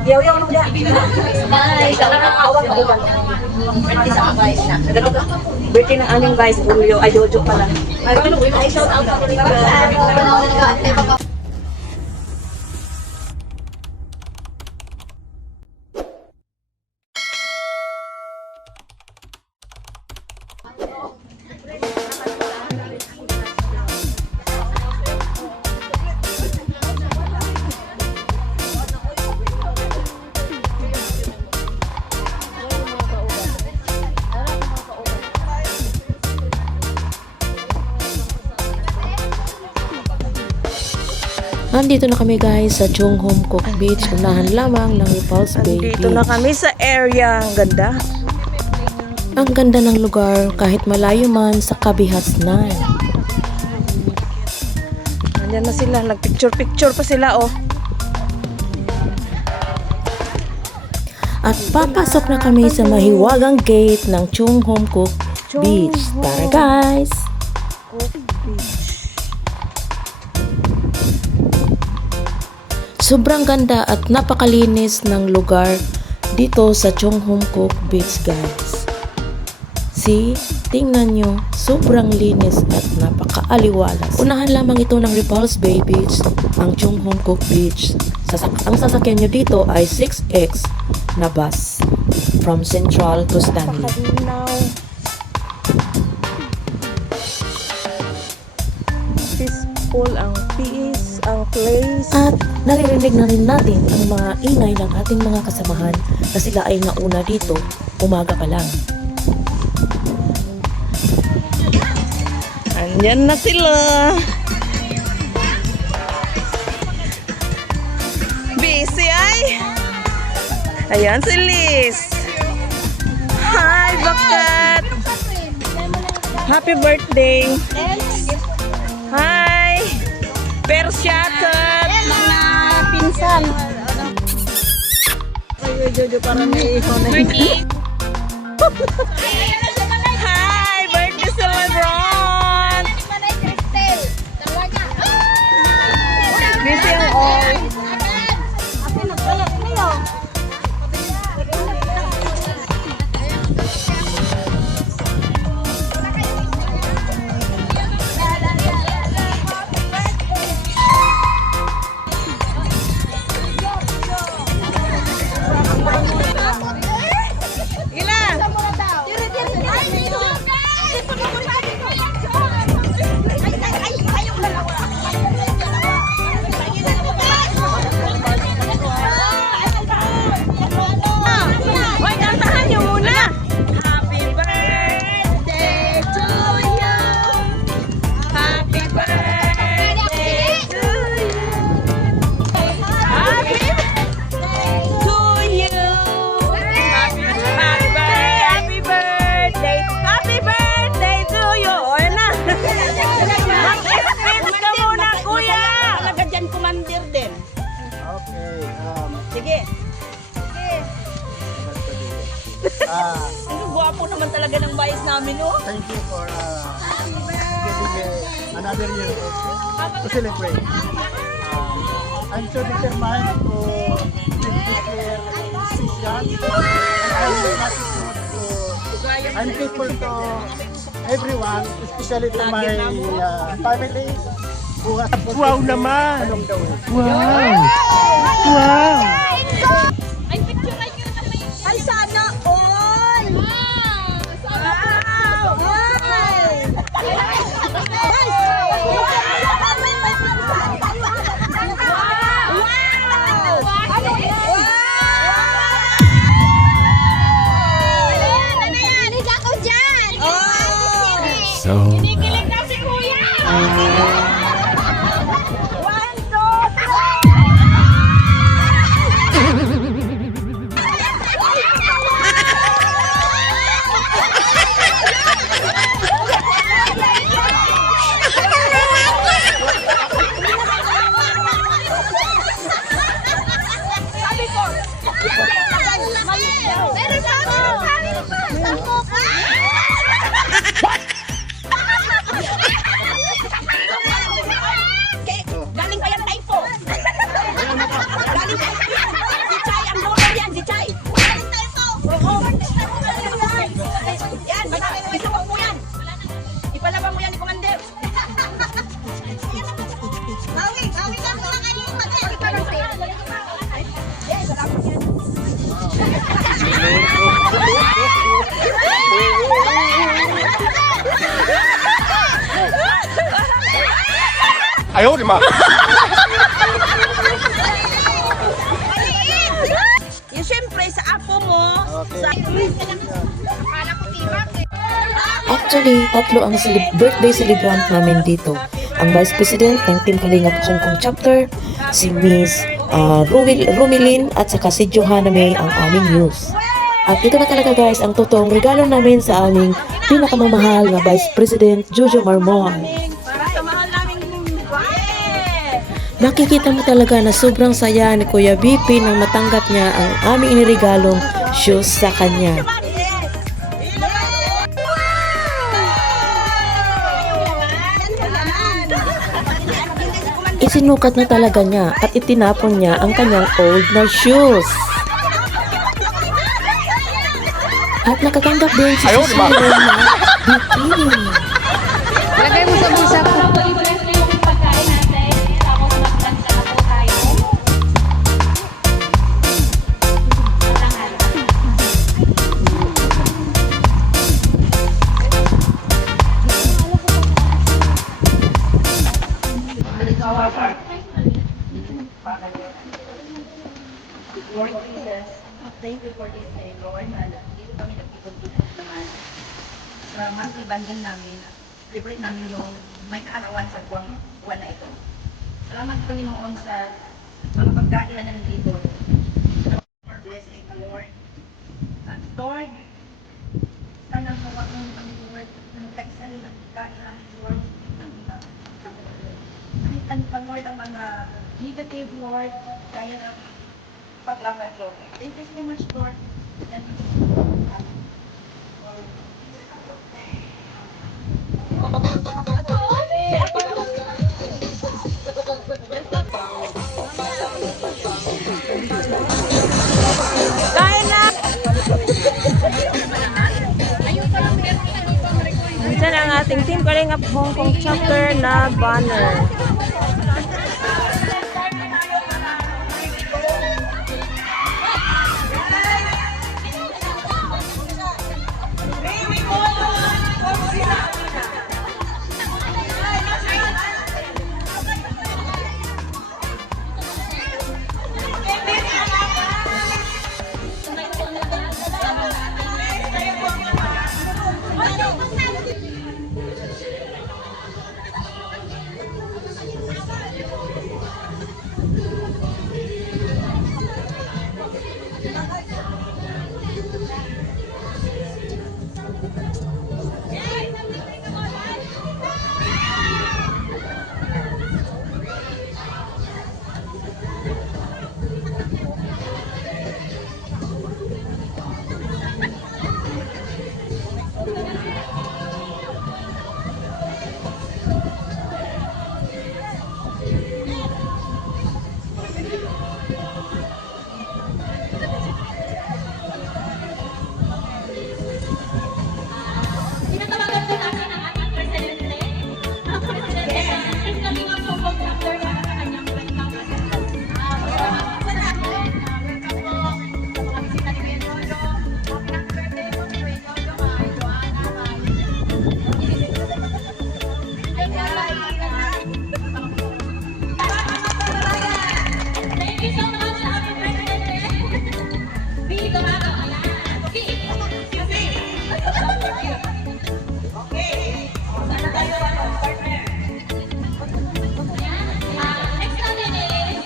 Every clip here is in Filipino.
Yaw-yaw nung da. Bye. Awag ako ba? Birthday ng aming vice, Julio. Ay, Jojo pala. Ay, shout out ako rin. Nandito na kami guys sa Chung Hom Kok Beach. Unahan lamang ng Repulse Bay Beach. Dito na kami sa area. Ang ganda. Ang ganda ng lugar kahit malayo man sa kabihasnan. Nandiyan na sila. Nag-picture-picture pa sila, oh. At papasok na kami sa mahiwagang gate ng Chung Hom Kok Beach. Tara guys! Sobrang ganda at napakalinis ng lugar dito sa Chung Hom Kok Beach guys. See, tingnan nyo, sobrang linis at napakaaliwalas. Unahan lamang ito ng Repulse Bay Beach, ang Chung Hom Kok Beach. Ang sasakyan nyo dito ay 6X na bus from Central to Stanley. Peaceful ang peace, ang place. At naririnig na rin natin ang mga ingay ng ating mga kasamahan na sila ay nauna dito, umaga pa lang. Andyan na sila. Busy ay. Ayan si Liz. Hi, Bakat. Happy birthday. Hi. Persyakat. Mga pinsan. Ay, Jojo, parang may ikaw na yun. Hi, birthday celebrant. Busy ang all. Ang gwapo naman talaga ng bias namin, no? Thank you for giving me another year to celebrate. I'm so determined to make this year special. I'm grateful to everyone, especially to my family who has supported me along the way. Wow! Wow! Ay, sana all! Kinikilig na si Kuya! Yung syempre sa apo mo, sa Actually, tatlo ang birthday celebrant namin dito. Ang Vice President ng Team Kalingap Hong Kong Chapter, si Miss Rumilin at saka si Johanna May ang aming news. At ito na talaga guys ang totoong regalo namin sa aming pinakamamahal na Vice President Jojo Marmon. para sa mahal naming bae. Nakikita mo talaga na sobrang saya ni Kuya BP nang matanggap niya ang aming iniregalong shoes sa kanya. Isinukat na talaga niya at itinapon niya ang kanyang old na shoes. At nakatanggap din si Cecilio na bikini. Lagay mo sa bulsa ko. Lord Jesus, thank you for this day, Lord. Dito kami nagpipagod naman sa monthly bundle namin. Celebrate namin yung may kaarawan sa buwan na ito. Salamat Panginoon sa mga pagkain na nandito. For blessing the Lord. At Lord, sana mawa ng Panginoon ng kaisan ng pagkain namin, Lord. Kahit pa, Lord, ang mga negative, Lord, kaya na paglaban, Lord. Thank you so much, Lord. And, Kain na! Diyan ang ating Team Kalingap Hong Kong Chapter na banner. Tinatawagan po namin ang ating presidente. Ang presidente ng Kalingap Hong Kong Chapter para sa kanyang welcome address. Welcome po sa mga bisita ni Kuya Jojo. Happy birthday po ni Kuya Jojo, kay Joanna, Thank you so much sa aming presidente. Bito nga ka, next natin is,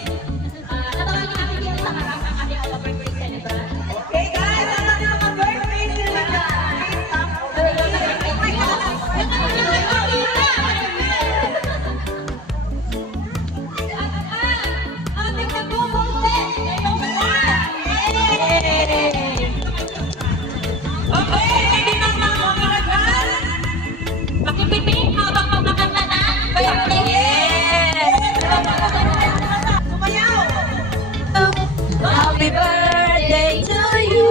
tatawagin namin dito sa harap ang aming birthday celebrant. Okay guys, ano na mga birthday sila Ating nagbubulte ngayong buwan! Okay, hindi na mga karagal. Makipiting habang magmakanta na. Happy birthday to you.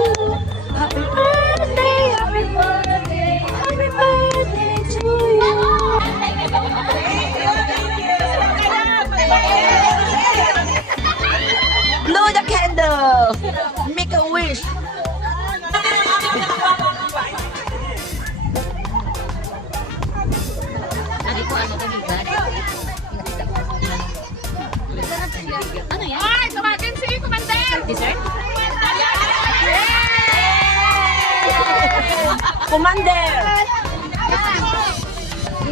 Happy birthday, happy birthday, happy birthday to you. Blow the candle. Make a wish. Dessert? Commander!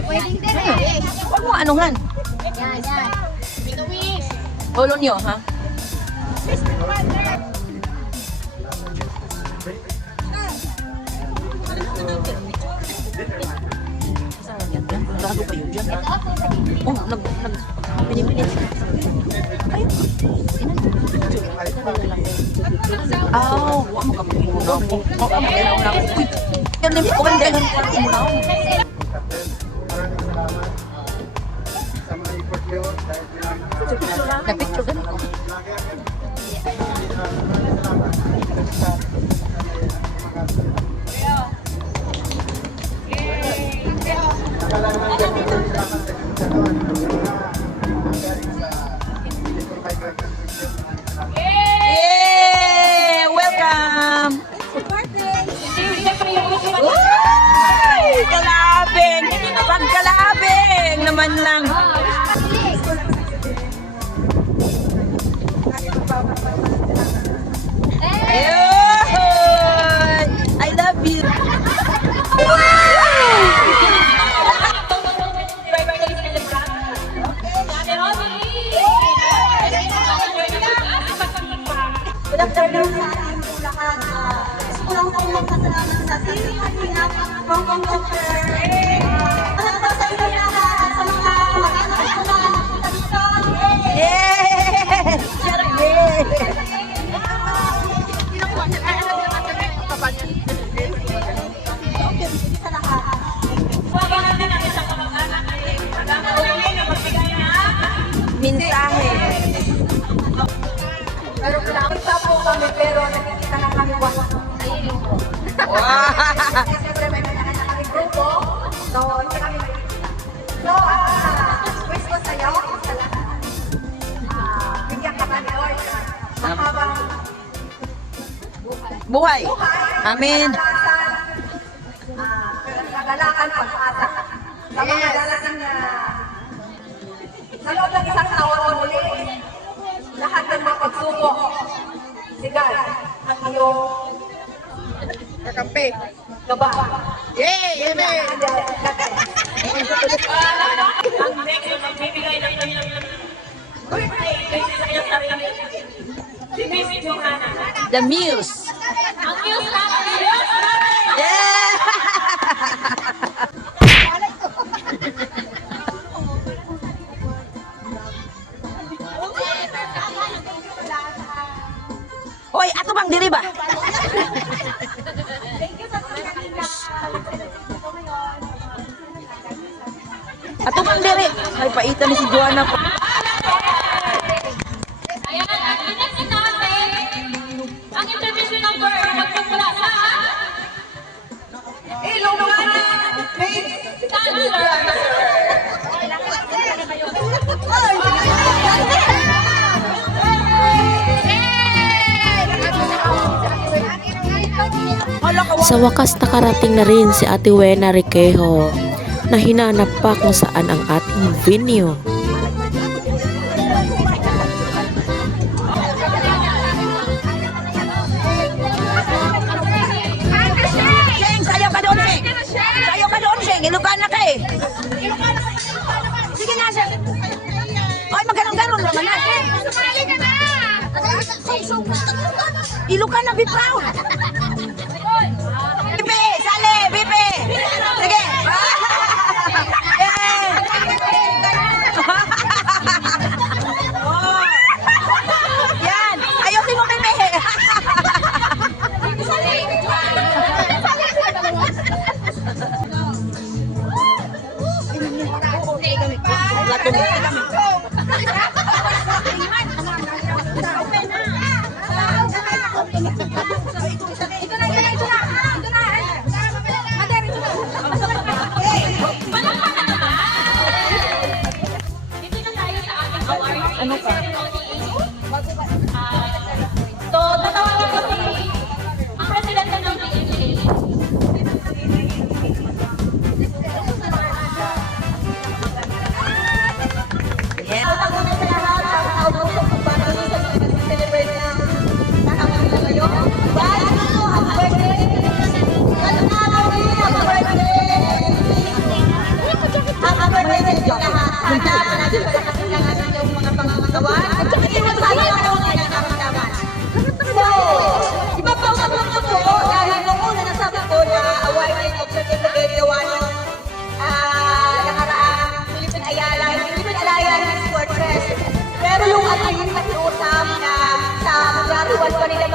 Pwedeng din eh. Huwag mo anuhan. Yan, yan. Ulo niyo, ha? Bago kayo dyan. Oh, pinipinit. Oh, huwag mo kami muna po. Uy, yan din po. Kumandahan ko lang muna. Maraming salamat sa mga effort nyo dahil bilang Na-picture ganito. Yay! Welcome! Uy! Kalabing! Pagkalabing naman lang. Ayun! I love you! Good afternoon sa ating lahat. Gusto ko lang po magpasalamat sa Siri Marina, Hong Kong Doctor. Salamat po sa inyo lahat, sa mga mag-anak ko na nakapunta dito. Yay! Sa lahat. Mensahe. Pero pinakita po kami, pero nakikita na kami wala. Wow! Kasi siyempre may kanya kami grupo, so hindi kami makikita. So, wish ko sa'yo, sa lahat. Bigyan ka ba ni Lord na mahabang Buhay! Amen! kagalakan, pag-asa. Sa mga dalating na sa loob ng isang taon o muli, lahat ng mga pagsubok, sigal, ang iyong Kakampi! gaba. Yay! Amen! Ang next na magbibigay ng kanyang birthday kasi sa kanyang sarili. Si Miss Johanna. The Muse! Ang news namin, news namin! Yeah! Hoy, ato bang diri ba? Ato bang diri? Ay, paita ni si Joanna po. Ayan, ang next natin, ang intermission number, magpapula sa Sa wakas nakarating na rin si Ate Wena Riquejo na hinanap pa kung saan ang ating venue. Sheng, sayo ka doon, Sheng! Sayo ka doon, Sheng! Ilocana ka eh! Sige na, Sheng! Ay, magalang-galang naman na, Sheng! Ilocana, be proud! Bibi! Sali! Bibi! Sige! Yay! Oh. Yan! Ayusin mo, Bibi! Dito na tayo sa ating award. Ano pa? So, tatawagan ko si ang presidente ng DMA. Yes! Sa lahat, sa kausap ng pag-iisip sa pag-celebrate ng kami nakiusap na sa February 1 pa nila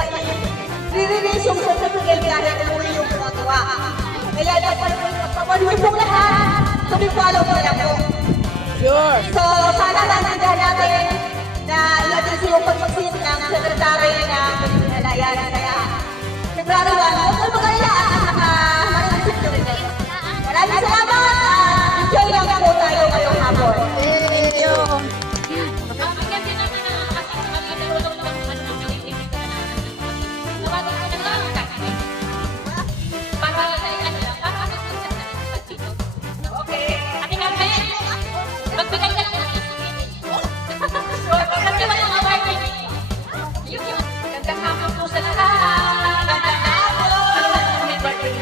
i-release yung certificate dahil muli yung ginagawa. Kaya pag-one po lahat, tumipollow ko lang po. Sure. So, sana nanindihan natin na i-address yung pag-exit ng sekretary na pinalayan. Kaya, February 1, huwag kang mag-alala at naka-marisip ko rin kayo. Maraming salamat at enjoy lang po tayo ngayong hapon. Thank you. Bigyan din natin ang ating mga nagulong ng ano ng pinipili ka na Tawagin ko na lang kasi. Para sa ano lang, para mag-usap na sa dito. Okay. Ating Alvin, magbigay ka lang ng kasi walang award yung gandang hapon po sa lahat. Gandang hapon. Happy birthday.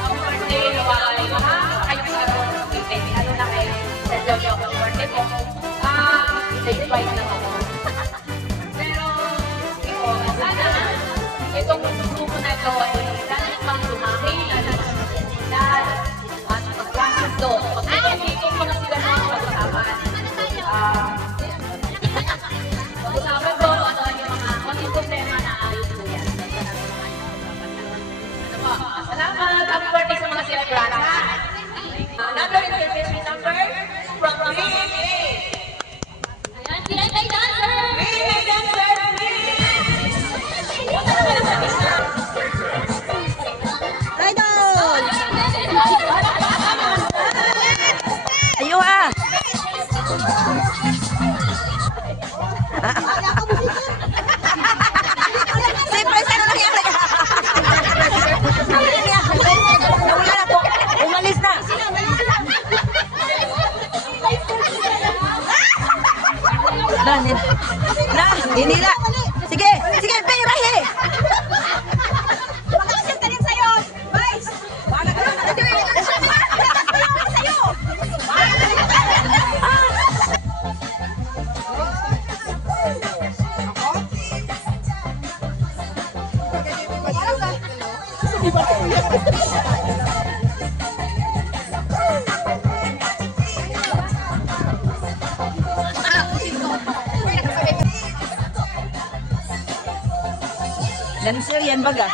Happy birthday. Nawalay mo ha. Kayo sa birthday. Ano na kayo? Sa Jojo ko birthday ko. Invite na ako. Pero, ito, sana, itong grupo na ito ay dahil pang lumaki, dahil at pagkasas doon. Pag dito ko na sila ng pagkakaman. Pag-usapan ko, ano yung mga konting problema na ayos ko yan. Ano po? Salamat. Happy birthday sa mga celebrant. Another intervention number from me. Ayan, PII dancer! PII dancer! Ayo ah. Siyempre, sino nangyari? Nawala na po. Umalis na. Na, hinila. Sige, sige, perahe. Pag-asin ka rin sa'yo! Vice! Dancer yan baga.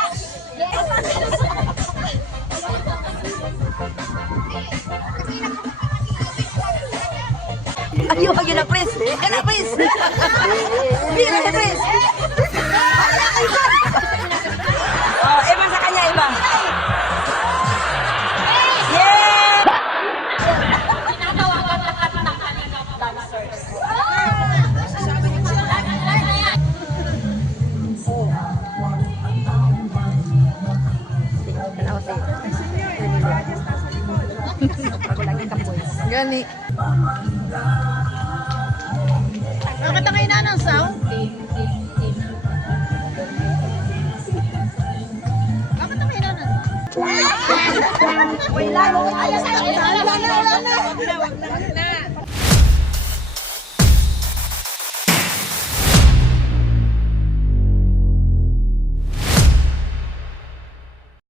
Ayaw, ayaw na, Pres. Ayaw na, Pres. Bira na, Pres. Oh, iba sa kanya, iba. Yeah! Tinatawagan lahat ng Kalingap dancers. Gani. Bakit ang ina ng sound? Bakit ang ina ng sound? Wala, wala, wala, wala, wala, wala, wala, wala,